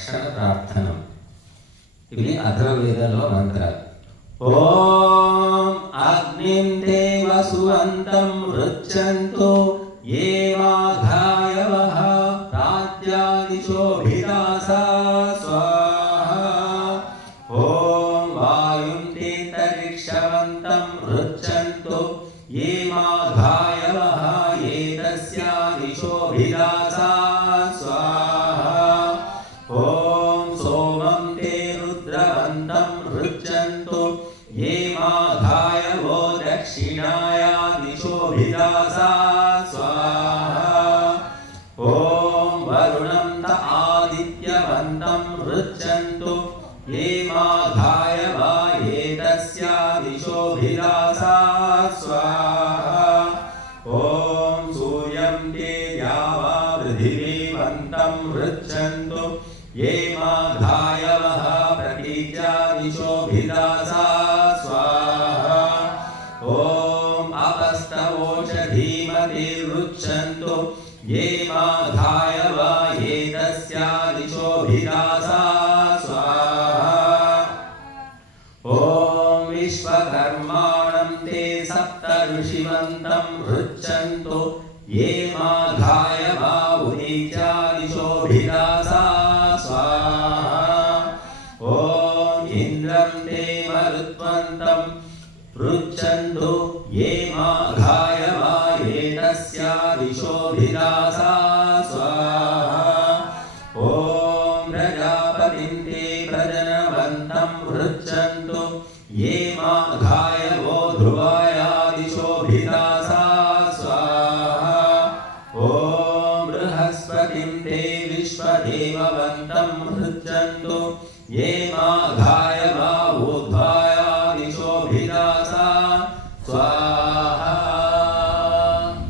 రక్షణ ప్రార్థనం ఇవి అథర్వవేదంలో మంత్రాలు. ఓం అగ్నిం దేవ సువంతం వృచ్చంతో ఏ మాఘాయవః రాజ్యాదిశోభిదాసా స్వాహా. ఓం వాయుం ఏ మాఘాయవః ఏతస్యాదిశోభిదాసా రుచ్చంతు ఏ మాఘాయ వో దక్షిణాయా దిశోభిదాసా స్వాహా. ఓం వరుణం త ఆదిత్యవంతం రుచ్చంతు ఏ మాఘాయ వా ఏతస్యా దిశోభిదాసా స్వాహా. ఓం సూర్యం తే ద్యావా పృథివీవంతం రుచ్చంతు ఏ మాఘాయవః ప్రతీజ్యా स्वाहा ॐ ये माधाय वा ये तस्यादिशोभिदासा स्वाहा विश्वकर्माणं ते सप्त ऋषिवन्तं हृच्छन्तु ये माधाय वा उनीचादिशोभिदासा इन्द्रं ते मरुत्वन्तं पृच्छन्तु ये माघाय वा एतस्यादिशोभिदासा स्वाहा ॐ प्रजापतिं ते प्रजनवन्तं पृच्छन्तु ये बृहस्पतिं ते विश्वदेववन्तं पृच्छन्तु ये माघाय वा ऊर्ध्वायादिशोभिदासा स्वाहा